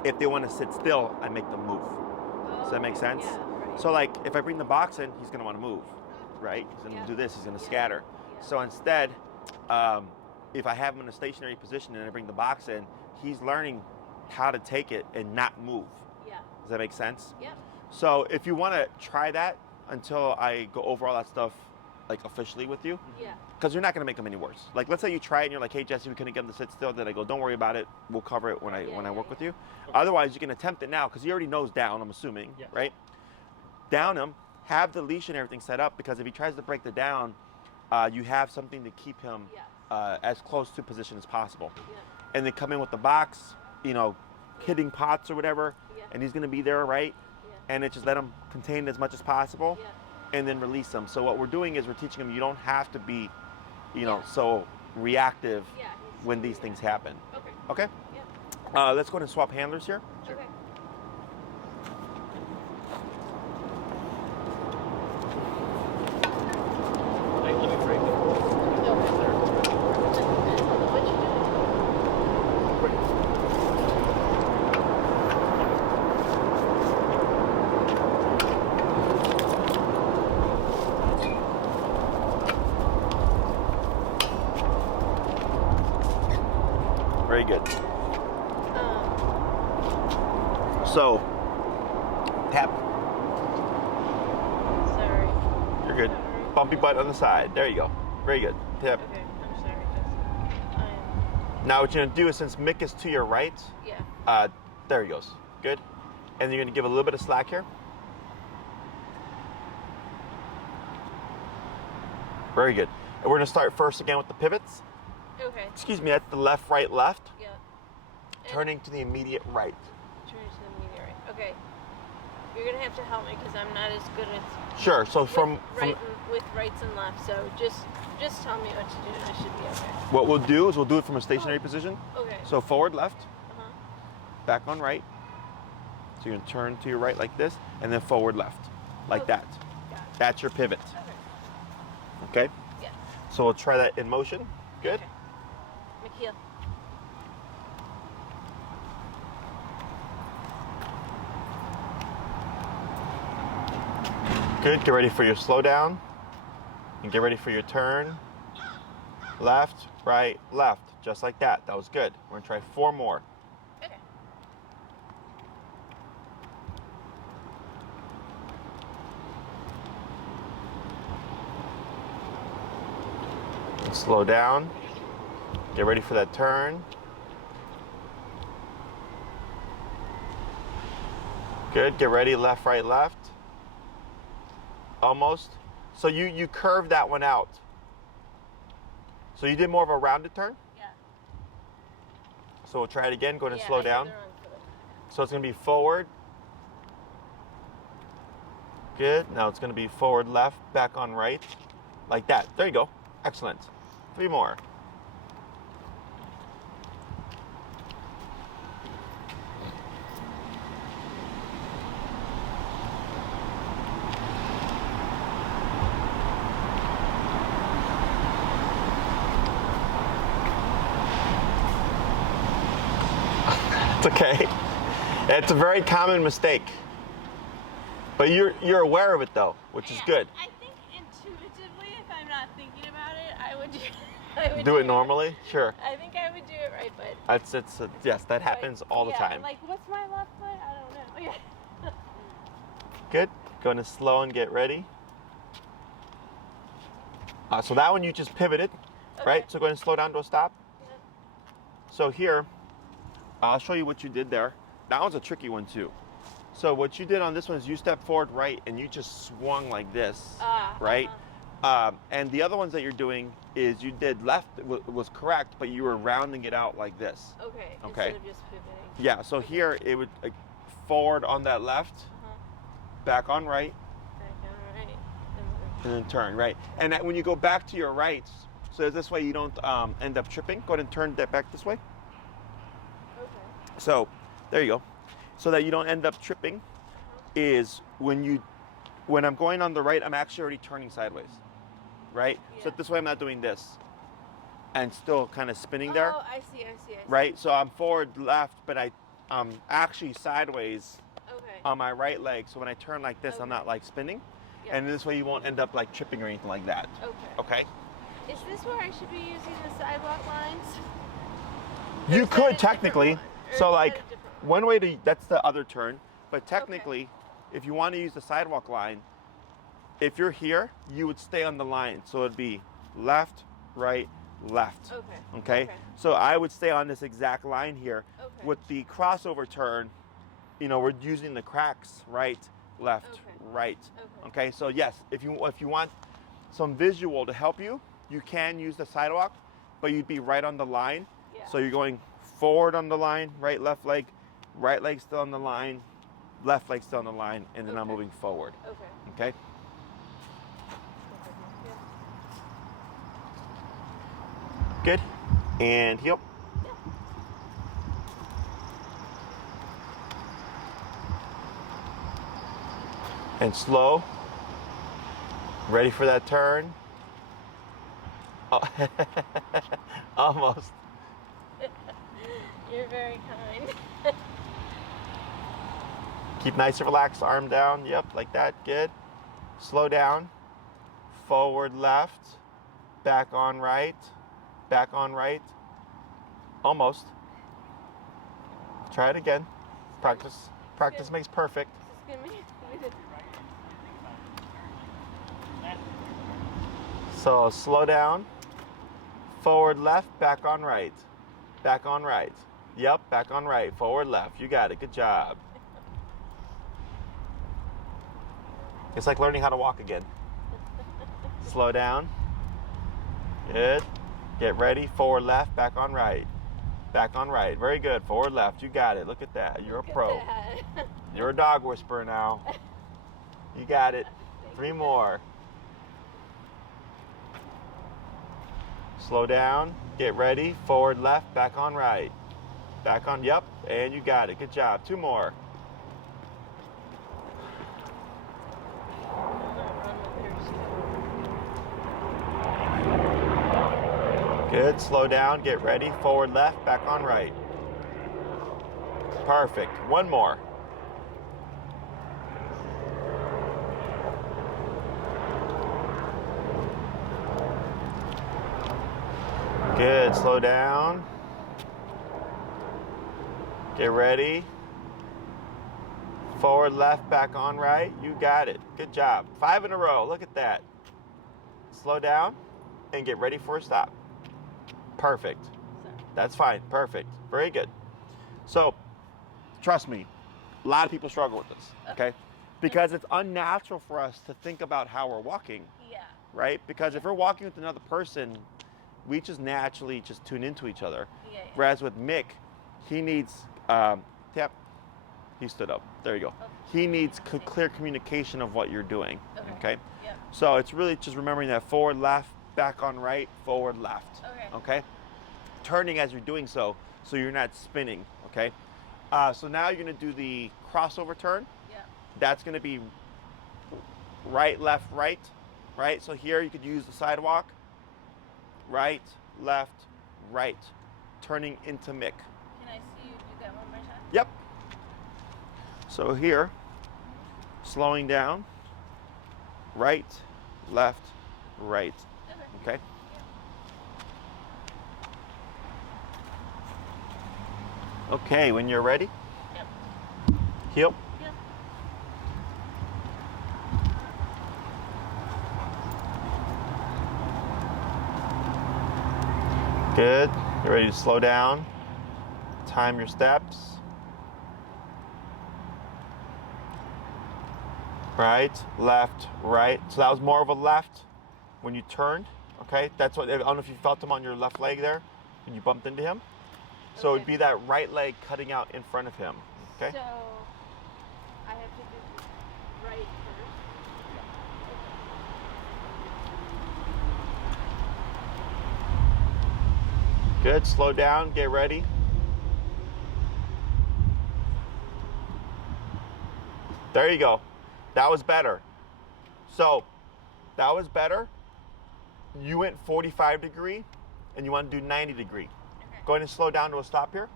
If they want to sit still, I make them move. Does that make sense? Yeah, right. So like if I bring the box in, he's gonna want to move, right? He's gonna Yeah. do this. He's gonna Yeah. scatter. Yeah. So instead, if I have him in a stationary position and I bring the box in, he's learning how to take it and not move. Yeah. Does that make sense? Yep. So if you want to try that until I go over all that stuff, like officially with you, Yeah. because you're not gonna make them any worse. Like let's say you try it and you're like, hey Jesse, we couldn't get him to sit still. Then I go, don't worry about it. We'll cover it when I work with you. Otherwise, you can attempt it now because he already knows down. I'm assuming, Yeah. right? Down him, have the leash and everything set up, because if he tries to break the down, you have something to keep him Yes. as close to position as possible. Yeah. And then come in with the box, hitting pots or whatever, Yeah. and he's gonna be there, right? Yeah. And it just let him contain as much as possible, Yeah. and then release him. So what we're doing is we're teaching him you don't have to be, Yeah. so reactive Yeah. when these things happen. Okay. Okay? Yeah. Let's go ahead and swap handlers here. Sure. Okay. Hey, let me break it. What you Very good. doing? So, tap. Sorry. You're good. Bumpy butt on the side. There you go. Very good. Tap. Okay, I'm sorry, Jessica. Now what you're gonna do is, since Mick is to your right, Yeah. there he goes. Good. And you're gonna give a little bit of slack here. Very good. And we're gonna start first again with the pivots. Okay. Excuse me, that's the left, right, left. Yeah. And Turning to the immediate right. turn to the media right. Okay. You're gonna have to help me because I'm not as good at Sure. So with rights and lefts. So just tell me what to do and I should be okay. what we'll do is we'll do it from a stationary position. Okay. So forward, left, Uh-huh. back on right. So you're gonna turn to your right like this, and then forward, left, like Okay. that. Got it. That's your pivot. Okay. Okay. Yes. So we'll try that in motion. Good. Okay. McKeel. Good. Get ready for your slow down. And get ready for your turn. Left, right, left. Just like that. That was good. We're gonna try 4 more. Okay. And slow down. Get ready for that turn. Good. Get ready. Left, right, left. Almost. So you curved that one out. So you did more of a rounded turn. Yeah. So we'll try it again. Go ahead and Yeah, slow I did down. the wrong foot. So it's going to be forward. Good. Now it's going to be forward, left, back on right. Like that. There you go. Excellent. 3 more. It's okay. It's a very common mistake. But you're aware of it though, which is Yeah, good. I think intuitively, if I'm not thinking about it, I would do. Do it normally? Sure. I think I would do it right, but. Yes, that happens all the yeah, time. Like, what's my left foot? I don't know. Yeah. Good. Going to slow and get ready. So that one you just pivoted, right? Okay. So go ahead and slow down to a stop. Yeah. So here, I'll show you what you did there. That one's a tricky one too. So what you did on this one is you stepped forward right and you just swung like this, right? And the other ones that you're doing is you did left was correct, but you were rounding it out like this. Okay. Okay. Instead of just pivoting. Yeah, so here it would forward on that left, back on right, Back on right. and then turn, right? And that, when you go back to your right, so this way you don't end up tripping, go ahead and turn that back this way. Okay. So there you go. So that you don't end up tripping is when I'm going on the right, I'm actually already turning sideways, right? Yeah. So this way I'm not doing this and still kind of spinning there, Oh, I see. right? So I'm forward left, but I'm actually sideways Okay. on my right leg. So when I turn like this, I'm not like spinning. Yeah. And this way you won't end up like tripping or anything like that. Okay. Okay? Is this where I should be using the sidewalk lines? Or You is that a could different technically. one? Or So is that like a different one? one way to, that's the other turn. But technically, if you want to use the sidewalk line, if you're here, you would stay on the line. So it'd be left, right, left. Okay. Okay? So I would stay on this exact line here. Okay. With the crossover turn, we're using the cracks, right, left, Okay. right. Okay. Okay, so yes, if you want some visual to help you, you can use the sidewalk, but you'd be right on the line. Yeah. So you're going forward on the line, right leg still on the line, left leg still on the line, and then I'm Okay. moving forward. Okay. Okay? Yeah. Good? And heel. And slow. Ready for that turn. Oh. Almost. You're very kind. Keep nice and relaxed, arm down. Yep, like that. Good. Slow down. Forward left. Back on right. Back on right. Almost. Try it again. Practice. Practice makes perfect. This is gonna be So slow down. Forward left. Back on right. Back on right. Yep, back on right. Forward left. You got it. Good job. It's like learning how to walk again. Slow down. Good. Get ready. Forward left. Back on right. Back on right. Very good. Forward left. You got it. Look at that. You're a pro. You're a dog whisperer now. You got it. 3 more. Slow down. Get ready. Forward left. Back on right. Back on. Yep. And you got it. Good job. 2 more. Good. Slow down. Get ready. Forward left. Back on right. Perfect. 1 more. Good. Slow down. Get ready. Forward left. Back on right. You got it. Good job. 5 in a row. Look at that. Slow down and get ready for a stop. Perfect. That's fine. Perfect. Very good. So, trust me, a lot of people struggle with this, okay? Because it's unnatural for us to think about how we're walking, right? Because if we're walking with another person, we just naturally just tune into each other. Whereas with Mick, he needs, tap, he stood up. There you go. He needs clear communication of what you're doing, okay? So it's really just remembering that forward left, back on right, forward left, okay? Turning as you're doing so you're not spinning, okay? So now you're gonna do the crossover turn. That's gonna be right, left, right, right? So here you could use the sidewalk, right, left, right, turning into Mick. Can I see you do that one more time? Yep. So here, slowing down, right, left, right, okay? Okay, when you're ready, heel. Good. You're ready to slow down. Time your steps. Right, left, right. So that was more of a left when you turned. Okay, that's what, I don't know if you felt him on your left leg there when you bumped into him. So it'd be that right leg cutting out in front of him. Okay. So I have to do right first. Good. Slow down. Get ready. There you go. That was better. So that was better. You went 45 degree and you want to do 90 degree. Go ahead and slow down to a stop here.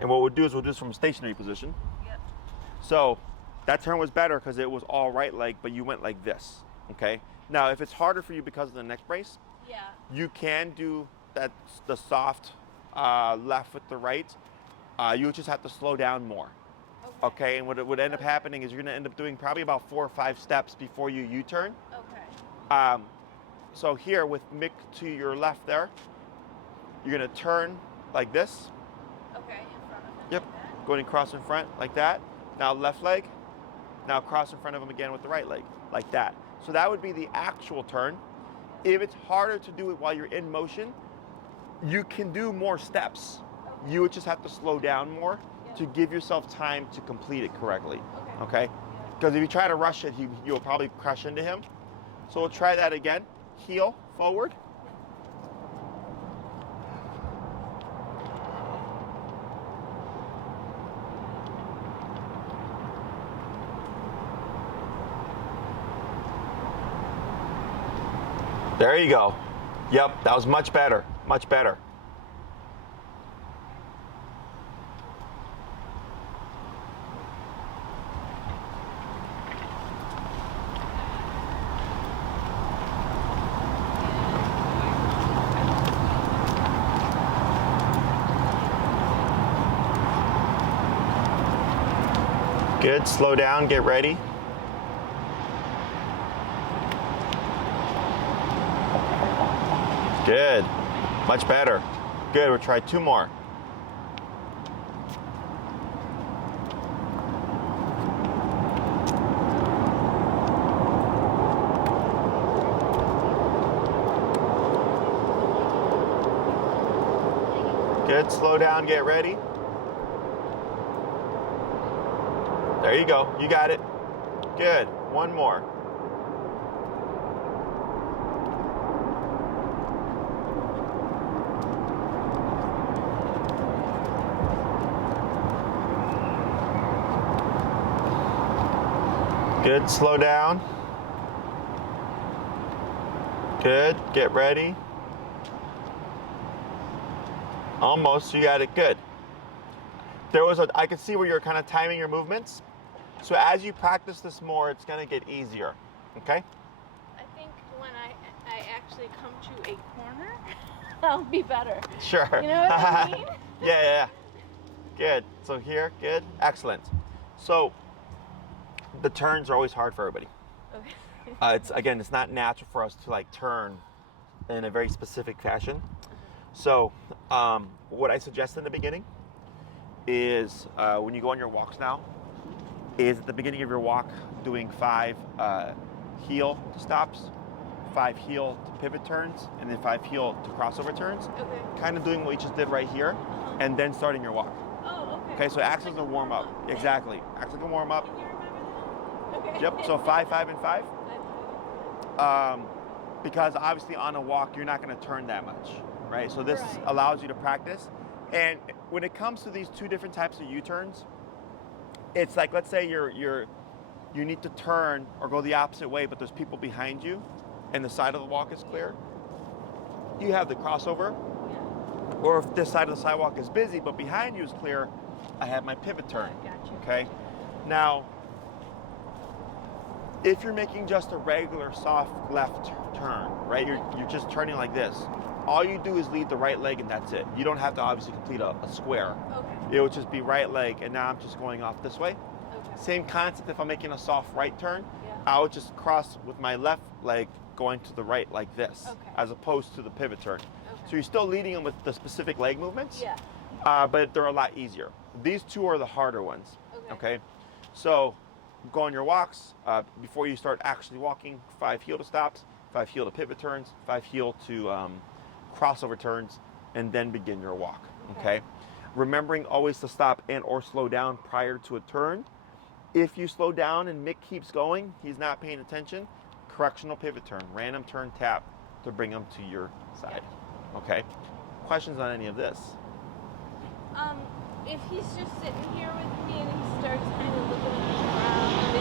And what we'll do is we'll do this from a stationary position. So that turn was better because it was all right leg, but you went like this, okay? Now, if it's harder for you because of the neck brace, you can do that, the soft left with the right. You just have to slow down more, okay? And what would end up happening is you're gonna end up doing probably about 4 or 5 steps before you U-turn. So here with Mick to your left there, you're gonna turn like this. In front of him. Yep, like going across in front like that. Now left leg, now cross in front of him again with the right leg, like that. So that would be the actual turn. If it's harder to do it while you're in motion, you can do more steps. You would just have to slow down more to give yourself time to complete it correctly, okay? Because if you try to rush it, you'll probably crash into him. So we'll try that again. Heel, forward. There you go. Yep, that was much better. Much better. Good, slow down, get ready. Good, much better. Good, we'll try 2 more. Good, slow down, get ready. There you go, you got it. Good, 1 more. Good, slow down. Good, get ready. Almost, you got it, good. I could see where you're kind of timing your movements. So as you practice this more, it's gonna get easier, okay? I think when I actually come to a corner, I'll be better. Sure. You know what I mean? Yeah. Good, so here, good, excellent. So the turns are always hard for everybody. Okay. It's not natural for us to like turn in a very specific fashion. So what I suggest in the beginning is when you go on your walks now, is at the beginning of your walk doing 5 heel to stops, 5 heel to pivot turns, and then 5 heel to crossover turns. Okay. Kind of doing what you just did right here, and then starting your walk. Oh, okay. Okay, so it acts as a warm up. Exactly, acts like a warm up. Can you remember that? Okay. Yep, so 5, 5, and 5. Because obviously on a walk, you're not going to turn that much, right? So this allows you to practice. And when it comes to these 2 different types of U-turns, it's like, let's say you need to turn or go the opposite way, but there's people behind you and the side of the walk is clear. You have the crossover. Or if this side of the sidewalk is busy, but behind you is clear, I have my pivot turn, okay? Now, if you're making just a regular soft left turn, right? You're just turning like this. All you do is lead the right leg and that's it. You don't have to obviously complete a square. Okay. It would just be right leg and now I'm just going off this way. Okay. Same concept if I'm making a soft right turn. Yeah. I would just cross with my left leg going to the right like this, as opposed to the pivot turn. Okay. So you're still leading them with the specific leg movements, Yeah. but they're a lot easier. These 2 are the harder ones, Okay. So go on your walks, before you start actually walking, 5 heel to stops, 5 heel to pivot turns, 5 heel to crossover turns, and then begin your walk, okay? Remembering always to stop and or slow down prior to a turn. If you slow down and Mick keeps going, he's not paying attention, correctional pivot turn, random turn tap to bring him to your side, okay? Questions on any of this? If he's just sitting here with me and he starts kind of looking around,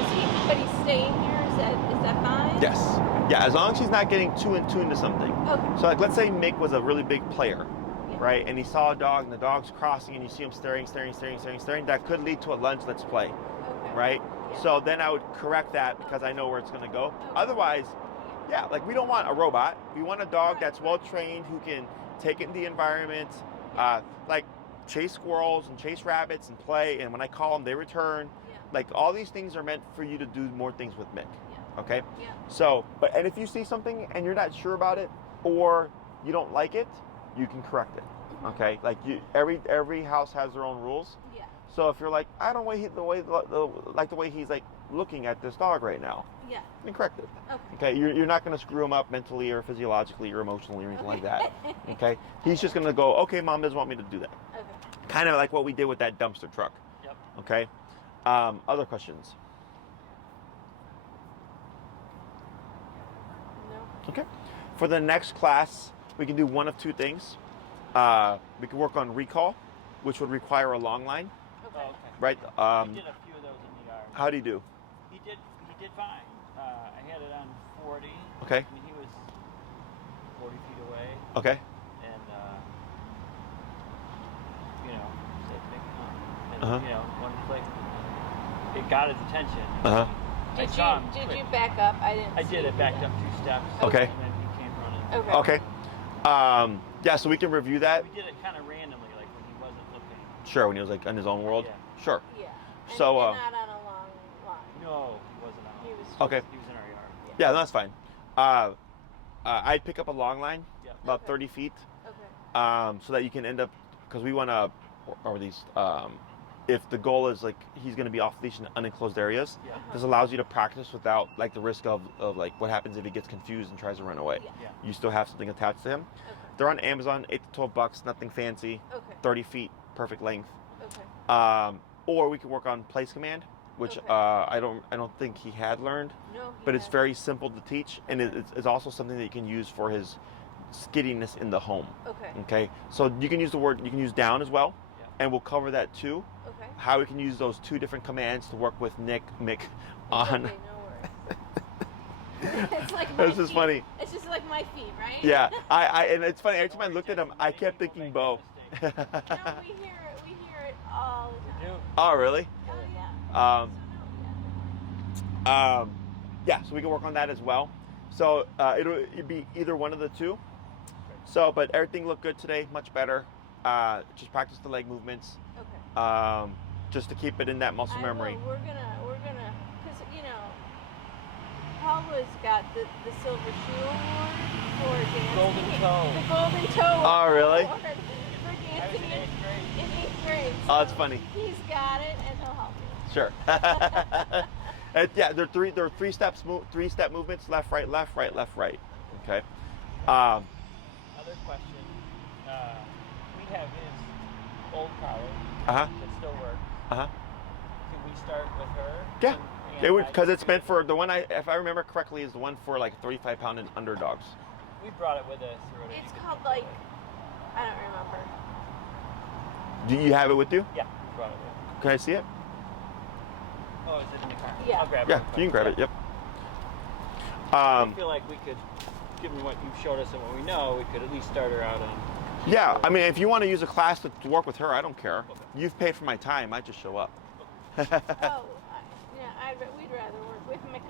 but he's staying here, is that fine? Yes. Yeah, as long as he's not getting too in tune to something. Okay. So like, let's say Mick was a really big player, right? And he saw a dog and the dog's crossing and you see him staring. That could lead to a lunge, let's play, right? Yeah. So then I would correct that because I know where it's gonna go. Otherwise, yeah, like we don't want a robot. We want a dog that's well-trained, who can take it in the environment, like chase squirrels and chase rabbits and play. And when I call them, they return. Like all these things are meant for you to do more things with Mick. Okay? Yeah. So, and if you see something and you're not sure about it or you don't like it, you can correct it. Okay? Like every house has their own rules. Yeah. So if you're like, I don't like the way he's like looking at this dog right now. Yeah. Then correct it. Okay. Okay? You're not going to screw him up mentally or physiologically or emotionally or anything like that. Okay? He's just going to go, okay, Mom doesn't want me to do that. Okay. Kind of like what we did with that dumpster truck. Yep. Okay? Other questions? No. Okay. For the next class, we can do one of 2 things. We can work on recall, which would require a long line, Okay. Oh, okay. right? He did a few of those in the yard. How do you do? He did fine. I had it on 40. Okay. I mean, he was Okay. And you know, say Mick, and Uh-huh. you know, one click, it got his attention. Uh-huh. Did you back up? I didn't. I did. It backed up 2 steps. Okay. And then he came running. Okay. Okay. Yeah, so we can review that. We did it kind of randomly, like when he wasn't looking. Sure, when he was like in his own world. Yeah. Sure. Yeah. And, So, and not on a long line. No, he wasn't out. He was. Okay. He was in our yard. Yeah, no, that's fine. I'd pick up a long line, Yeah. about Okay. 30 feet, Okay. so that you can end up, because we want to, or these, if the goal is like he's going to be off leash in unenclosed areas, Yeah. this allows you to practice without like the risk of like what happens if he gets confused and tries to run away. Yeah. Yeah. You still have something attached to him. Okay. They're on Amazon, $8 to $12, nothing fancy, Okay. 30 feet, perfect length. Okay. Or we could work on place command, which Okay. I don't think he had learned, No. but it's very simple to teach, and it's also something that you can use for his skiddiness in the home. Okay. Okay, so you can use you can use down as well, Yeah. and we'll cover that too. Okay. How we can use those 2 different commands to work with Mick on. Okay, no worries. It's like my This is feet. funny. It's just like my feet, right? Yeah, and it's funny. Every time I looked at him, I kept thinking Bo. No, we hear it. We hear it all the time. Oh, really? Oh yeah. Yeah, so we can work on that as well. So it'd be either one of the 2. So, but everything looked good today, much better. Just practice the leg movements, Okay. just to keep it in that muscle memory. We're gonna, because you know, Paul was got the silver shoe award for dancing. Golden toe. The golden toe. Oh, really? Award for I was dancing in 8th grade. in 8th grade. Oh, that's So funny. He's got it, and he'll help you. Sure. Yeah, they're 3-step movements: left, right, left, right, left, right. Okay. Other question. We have his old collar Uh-huh. that still works. Uh-huh. Could we start with her? Yeah. And It would, I- because it's meant for the one if I remember correctly, is the one for like 35-pound and underdogs. We brought it with us. Or whatever. It's called like, I don't remember. Do you have it with you? Yeah, we brought it with us. Can I see it? Oh, is it in the car? Yeah. I'll grab Yeah, it. you can grab it. Yep. I feel like we could, given what you've showed us and what we know, we could at least start her out on. Yeah, I mean, if you want to use a class to work with her, I don't care. Okay. You've paid for my time. I just show up. Oh, yeah. We'd rather work with Mick.